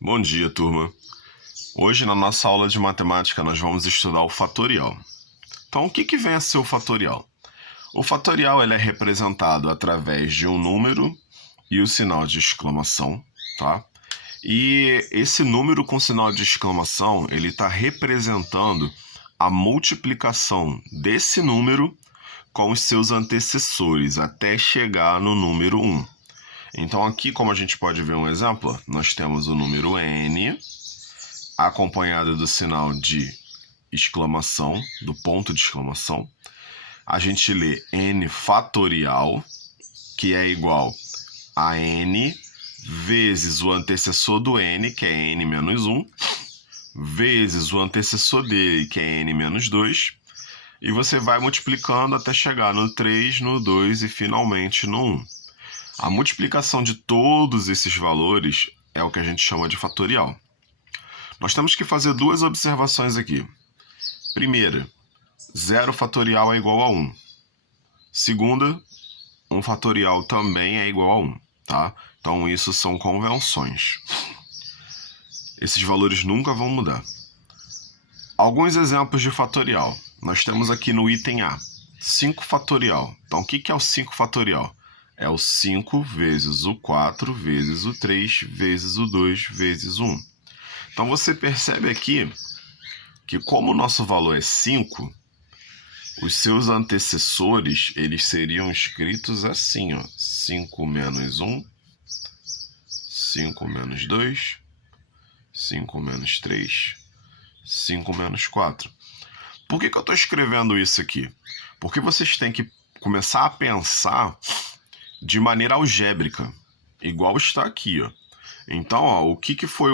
Bom dia, turma. Hoje, na nossa aula de matemática, nós vamos estudar o fatorial. Então, o que vem a ser o fatorial? O fatorial ele é representado através de um número e o sinal de exclamação, tá? E esse número com sinal de exclamação, ele está representando a multiplicação desse número com os seus antecessores até chegar no número 1. Então aqui, como a gente pode ver um exemplo, nós temos o número n acompanhado do sinal de exclamação, do ponto de exclamação. A gente lê n fatorial, que é igual a n vezes o antecessor do n, que é n menos 1, vezes o antecessor dele, que é n menos 2, e você vai multiplicando até chegar no 3, no 2 e finalmente no 1. A multiplicação de todos esses valores é o que a gente chama de fatorial. Nós temos que fazer duas observações aqui. Primeira, 0 fatorial é igual a 1. Segunda, 1 fatorial também é igual a 1, tá? Então isso são convenções. Esses valores nunca vão mudar. Alguns exemplos de fatorial. Nós temos aqui no item A, 5 fatorial. Então o que é o 5 fatorial? É o 5 vezes o 4 vezes o 3 vezes o 2 vezes o 1. Então você percebe aqui que como o nosso valor é 5, os seus antecessores eles seriam escritos assim, ó, 5 menos 1, 5 menos 2, 5 menos 3, 5 menos 4. Por que eu estou escrevendo isso aqui? Porque vocês têm que começar a pensar de maneira algébrica, igual está aqui, ó. Então, ó, o que foi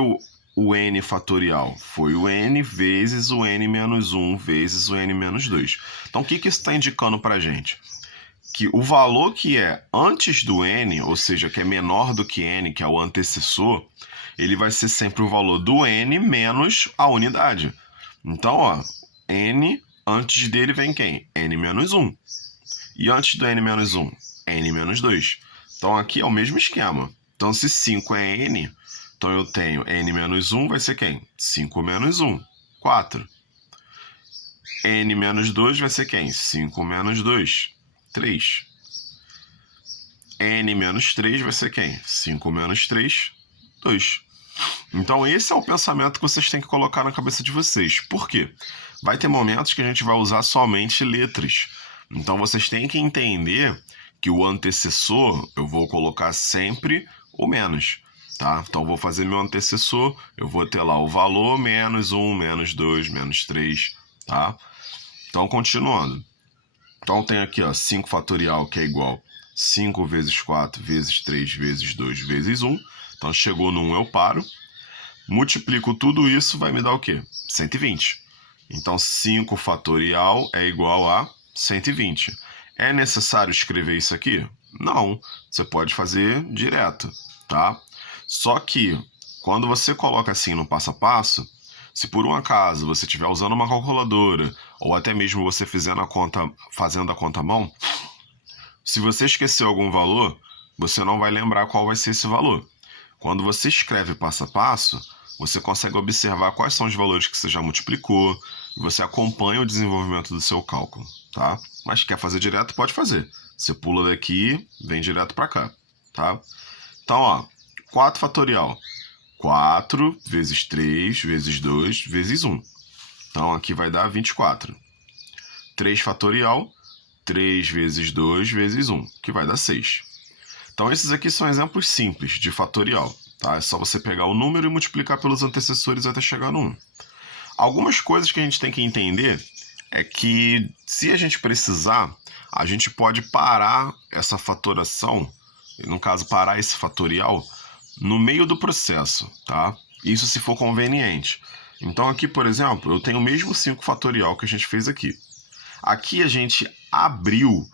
o n fatorial? Foi o n vezes o n menos 1 vezes o n menos 2. Então, o que isso está indicando para a gente? Que o valor que é antes do n, ou seja, que é menor do que n, que é o antecessor, ele vai ser sempre o valor do n menos a unidade. Então, ó, n, antes dele vem quem? n menos 1. E antes do n menos 1? n menos 2. Então, aqui é o mesmo esquema. Então, se 5 é n, então eu tenho n menos 1 vai ser quem? 5 menos 1, 4. n menos 2 vai ser quem? 5 menos 2, 3. n menos 3 vai ser quem? 5 menos 3, 2. Então esse é o pensamento que vocês têm que colocar na cabeça de vocês. Por quê? Vai ter momentos que a gente vai usar somente letras. Então vocês têm que entender que o antecessor eu vou colocar sempre o menos, tá? Então eu vou fazer meu antecessor, eu vou ter lá o valor menos 1, menos 2, menos 3, tá? Então continuando. Então tem aqui, ó, 5 fatorial que é igual 5 vezes 4 vezes 3 vezes 2 vezes 1. Então chegou no 1 eu paro. Multiplico tudo isso, vai me dar o quê? 120. Então 5 fatorial é igual a 120. É necessário escrever isso aqui? Não, você pode fazer direto, tá? Só que quando você coloca assim no passo a passo, se por um acaso você estiver usando uma calculadora ou até mesmo você fazendo a conta à mão, se você esqueceu algum valor, você não vai lembrar qual vai ser esse valor. Quando você escreve passo a passo, você consegue observar quais são os valores que você já multiplicou e você acompanha o desenvolvimento do seu cálculo, tá? Mas quer fazer direto, pode fazer. Você pula daqui, vem direto para cá, tá? Então, ó, 4 fatorial. 4 vezes 3 vezes 2 vezes 1. Então, aqui vai dar 24. 3 fatorial. 3 vezes 2 vezes 1, que vai dar 6. Então, esses aqui são exemplos simples de fatorial, tá? É só você pegar o número e multiplicar pelos antecessores até chegar no 1. Algumas coisas que a gente tem que entender é que, se a gente precisar, a gente pode parar essa fatoração, no caso, parar esse fatorial, no meio do processo, tá? Isso se for conveniente. Então, aqui, por exemplo, eu tenho o mesmo 5 fatorial que a gente fez aqui. Aqui a gente abriu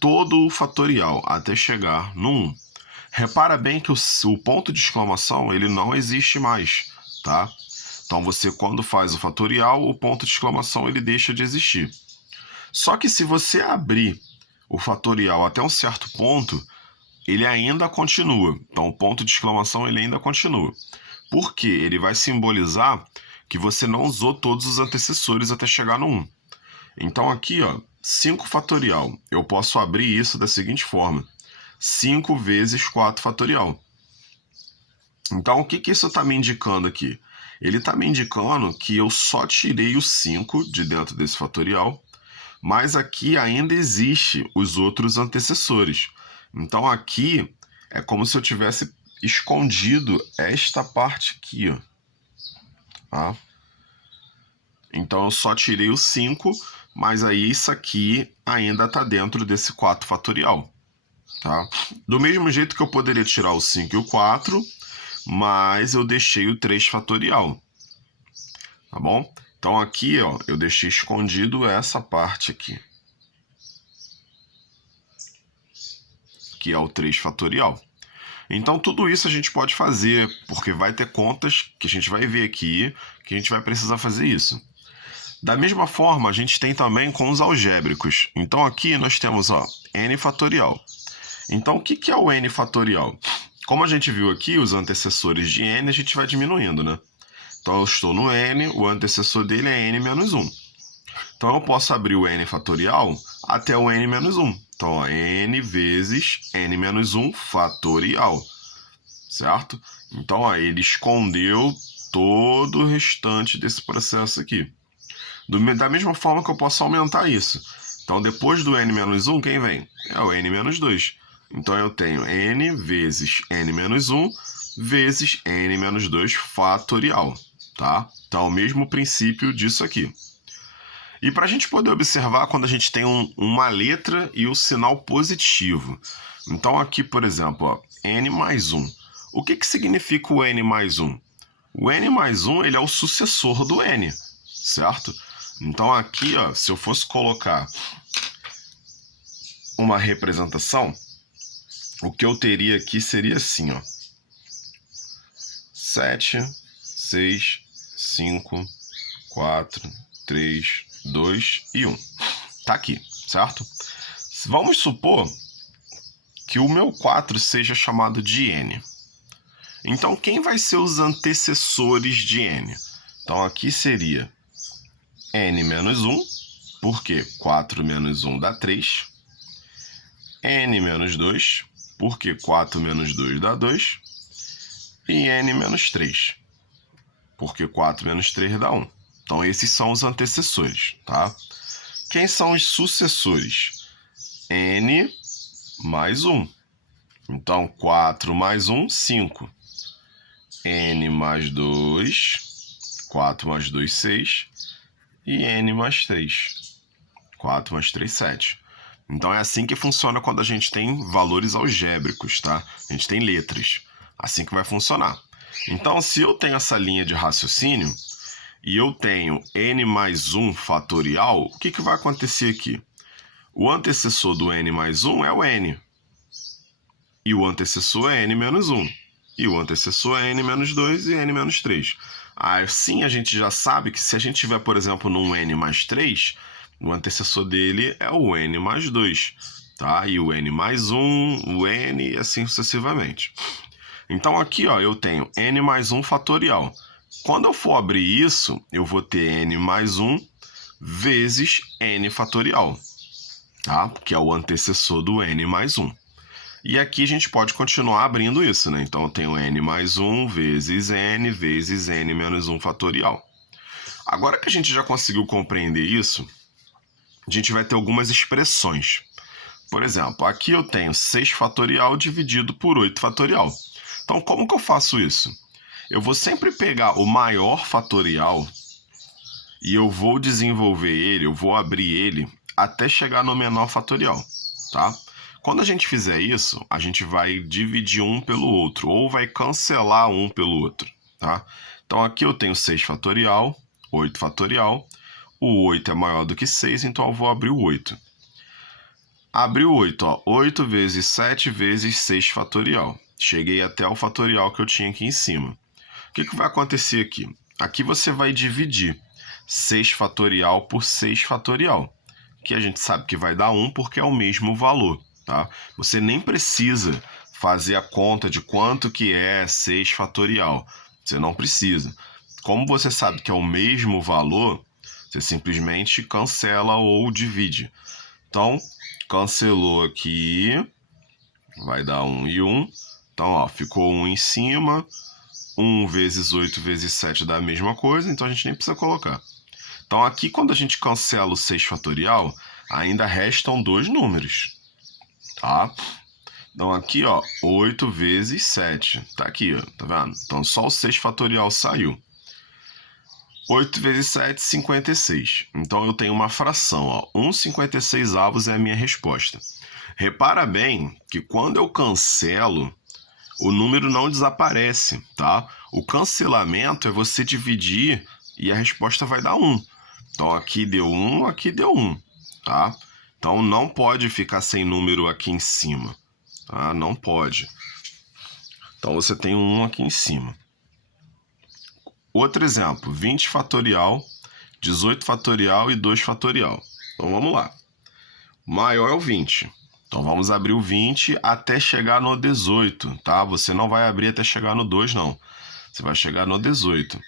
todo o fatorial até chegar no 1. Repara bem que o ponto de exclamação ele não existe mais, tá? Então você, quando faz o fatorial, o ponto de exclamação ele deixa de existir. Só que se você abrir o fatorial até um certo ponto, ele ainda continua. Então o ponto de exclamação ele ainda continua. Porque ele vai simbolizar que você não usou todos os antecessores até chegar no 1. Então aqui, ó, 5 fatorial. Eu posso abrir isso da seguinte forma. 5 vezes 4 fatorial. Então, o que isso está me indicando aqui? Ele está me indicando que eu só tirei o 5 de dentro desse fatorial, mas aqui ainda existe os outros antecessores. Então, aqui é como se eu tivesse escondido esta parte aqui, ó. Tá? Então, eu só tirei o 5, mas aí isso aqui ainda está dentro desse 4 fatorial. Tá? Do mesmo jeito que eu poderia tirar o 5 e o 4, mas eu deixei o 3 fatorial. Tá bom? Então aqui, ó, eu deixei escondido essa parte aqui, que é o 3 fatorial. Então tudo isso a gente pode fazer, porque vai ter contas que a gente vai ver aqui, que a gente vai precisar fazer isso. Da mesma forma, a gente tem também com os algébricos. Então aqui nós temos, ó, n fatorial. Então o que é o n fatorial? Como a gente viu aqui, os antecessores de n a gente vai diminuindo, né? Então eu estou no n, o antecessor dele é n menos 1. Então eu posso abrir o n fatorial até o n menos 1. Então, ó, n vezes n menos 1 fatorial, certo? Então, ó, ele escondeu todo o restante desse processo aqui. Da mesma forma que eu posso aumentar isso. Então, depois do n menos 1, quem vem? É o n menos 2. Então, eu tenho n vezes n menos 1 vezes n menos 2 fatorial. Tá? Então, o mesmo princípio disso aqui. E para a gente poder observar quando a gente tem uma letra e o sinal positivo. Então, aqui, por exemplo, ó, n mais 1. O que significa o n mais 1? O n mais 1 ele é o sucessor do n, certo? Então, aqui, ó, se eu fosse colocar uma representação, o que eu teria aqui seria assim, ó. 7, 6, 5, 4, 3, 2 e 1. Tá aqui, certo? Vamos supor que o meu 4 seja chamado de n. Então, quem vai ser os antecessores de n? Então, aqui seria n menos 1, porque 4 menos 1 dá 3. N menos 2, porque 4 menos 2 dá 2. E n menos 3, porque 4 menos 3 dá 1. Então, esses são os antecessores, tá? Quem são os sucessores? N mais 1. Então, 4 mais 1, 5. N mais 2, 4 mais 2, 6. E N mais 3. 4 mais 3, 7. Então, é assim que funciona quando a gente tem valores algébricos, tá? A gente tem letras. Assim que vai funcionar. Então, se eu tenho essa linha de raciocínio e eu tenho n mais 1 fatorial, o que vai acontecer aqui? O antecessor do n mais 1 é o n. E o antecessor é n menos 1. E o antecessor é n menos 2 e n menos 3. Assim, a gente já sabe que se a gente tiver, por exemplo, num n mais 3, o antecessor dele é o n mais 2. Tá? E o n mais 1, o n e assim sucessivamente. Então, aqui, ó, eu tenho n mais 1 fatorial. Quando eu for abrir isso, eu vou ter n mais 1 vezes n fatorial, tá? Que é o antecessor do n mais 1. E aqui a gente pode continuar abrindo isso, né? Então, eu tenho n mais 1 vezes n menos 1 fatorial. Agora que a gente já conseguiu compreender isso, a gente vai ter algumas expressões. Por exemplo, aqui eu tenho 6 fatorial dividido por 8 fatorial. Então, como que eu faço isso? Eu vou sempre pegar o maior fatorial e eu vou desenvolver ele, eu vou abrir ele até chegar no menor fatorial, tá? Quando a gente fizer isso, a gente vai dividir um pelo outro, ou vai cancelar um pelo outro, tá? Então, aqui eu tenho 6 fatorial, 8 fatorial. O 8 é maior do que 6, então eu vou abrir o 8. Abri o 8, ó. 8 vezes 7 vezes 6 fatorial. Cheguei até o fatorial que eu tinha aqui em cima. O que vai acontecer aqui? Aqui você vai dividir 6 fatorial por 6 fatorial, que a gente sabe que vai dar 1 porque é o mesmo valor, tá? Você nem precisa fazer a conta de quanto que é 6 fatorial. Você não precisa. Como você sabe que é o mesmo valor, você simplesmente cancela ou divide. Então, cancelou aqui, vai dar 1 e 1. Então, ó, ficou 1 em cima. 1 vezes 8 vezes 7 dá a mesma coisa, então a gente nem precisa colocar. Então, aqui, quando a gente cancela o 6 fatorial, ainda restam 2 números, tá? Então, aqui, ó, 8 vezes 7. Tá aqui, ó, tá vendo? Então, só o 6 fatorial saiu. 8 vezes 7, 56. Então, eu tenho uma fração, ó. 1/56 é a minha resposta. Repara bem que quando eu cancelo, o número não desaparece, tá? O cancelamento é você dividir e a resposta vai dar 1. Então, aqui deu 1, aqui deu 1, tá? Então, não pode ficar sem número aqui em cima, tá? Não pode. Então, você tem um 1 aqui em cima. Outro exemplo, 20 fatorial, 18 fatorial e 2 fatorial. Então, vamos lá. O maior é o 20. Então, vamos abrir o 20 até chegar no 18, tá? Você não vai abrir até chegar no 2, não. Você vai chegar no 18.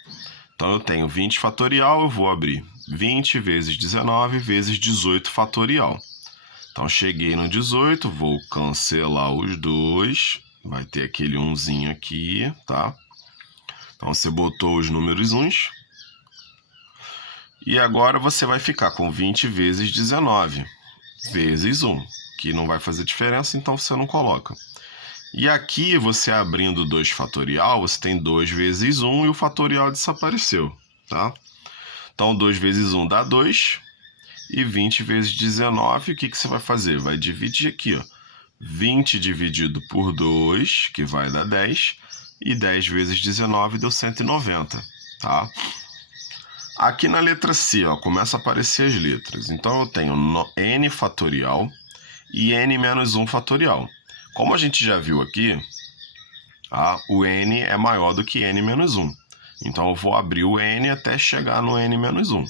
Então, eu tenho 20 fatorial, eu vou abrir 20 vezes 19 vezes 18 fatorial. Então, cheguei no 18, vou cancelar os dois. Vai ter aquele 1zinho aqui, tá? Então, você botou os números uns. E agora você vai ficar com 20 vezes 19 vezes 1, que não vai fazer diferença, então você não coloca. E aqui, você abrindo 2 fatorial, você tem 2 vezes 1 e o fatorial desapareceu, tá? Então, 2 vezes 1 dá 2. E 20 vezes 19, o que você vai fazer? Vai dividir aqui, ó. 20 dividido por 2, que vai dar 10. E 10 vezes 19 deu 190, tá? Aqui na letra C, ó, começa a aparecer as letras. Então, eu tenho n fatorial e n menos 1 fatorial. Como a gente já viu aqui, o n é maior do que n menos 1. Então, eu vou abrir o n até chegar no n menos 1.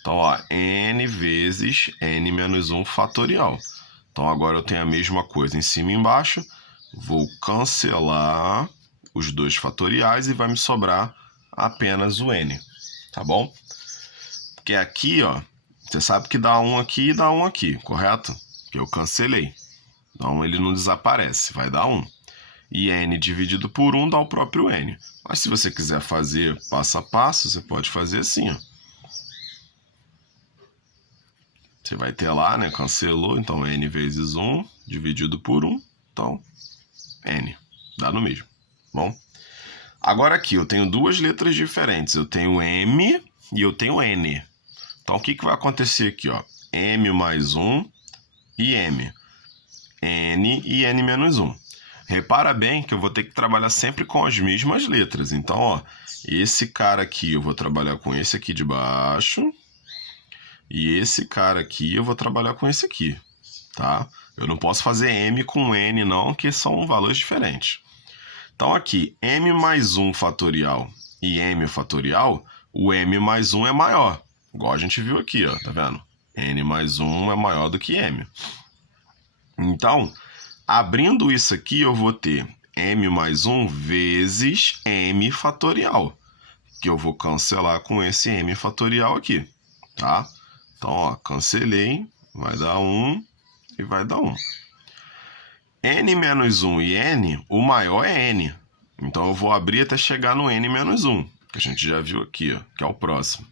Então, ó, n vezes n menos 1 fatorial. Então, agora eu tenho a mesma coisa em cima e embaixo. Vou cancelar os 2 fatoriais e vai me sobrar apenas o n, tá bom? Porque aqui, ó, você sabe que dá 1 aqui e dá 1 aqui, correto? Porque eu cancelei. Então, ele não desaparece, vai dar 1. E n dividido por 1 dá o próprio n. Mas se você quiser fazer passo a passo, você pode fazer assim, ó. Você vai ter lá, né? Cancelou, então n vezes 1 dividido por 1. Então, n. Dá no mesmo. Bom? Agora aqui, eu tenho duas letras diferentes. Eu tenho m e eu tenho n. Então, o que vai acontecer aqui, ó? M mais 1 e m. N e n menos 1. Repara bem que eu vou ter que trabalhar sempre com as mesmas letras. Então, ó, esse cara aqui eu vou trabalhar com esse aqui de baixo. E esse cara aqui eu vou trabalhar com esse aqui, tá? Eu não posso fazer m com n não, que são valores diferentes. Então aqui, m mais 1 fatorial e m fatorial, o m mais 1 é maior. Igual a gente viu aqui, ó, tá vendo? n mais 1 é maior do que m. Então, abrindo isso aqui, eu vou ter m mais 1 vezes m fatorial, que eu vou cancelar com esse m fatorial aqui, tá? Então, ó, cancelei, vai dar 1 e vai dar 1. n menos 1 e n, o maior é n. Então, eu vou abrir até chegar no n menos 1, que a gente já viu aqui, ó, que é o próximo.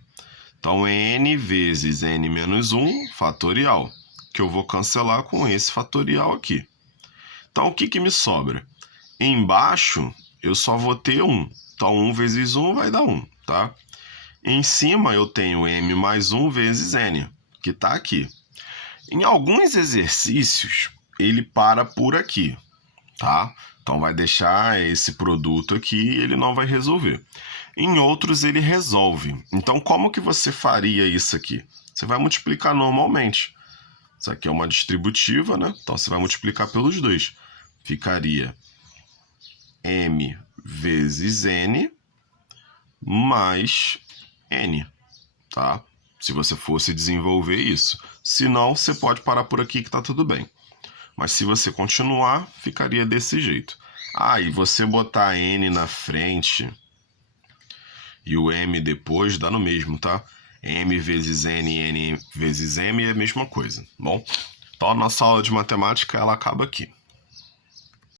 Então, n vezes n menos 1 fatorial, que eu vou cancelar com esse fatorial aqui. Então, o que me sobra? Embaixo, eu só vou ter 1. Então, 1 vezes 1 vai dar 1, tá? Em cima, eu tenho m mais 1 vezes n, que está aqui. Em alguns exercícios, ele para por aqui, tá? Então, vai deixar esse produto aqui e ele não vai resolver. Em outros, ele resolve. Então, como que você faria isso aqui? Você vai multiplicar normalmente. Isso aqui é uma distributiva, né? Então, você vai multiplicar pelos dois. Ficaria m vezes n mais n, tá? Se você fosse desenvolver isso. Se não, você pode parar por aqui que tá tudo bem. Mas se você continuar, ficaria desse jeito. E você botar n na frente e o m depois dá no mesmo, tá? M vezes n vezes m é a mesma coisa, bom? Então a nossa aula de matemática ela acaba aqui.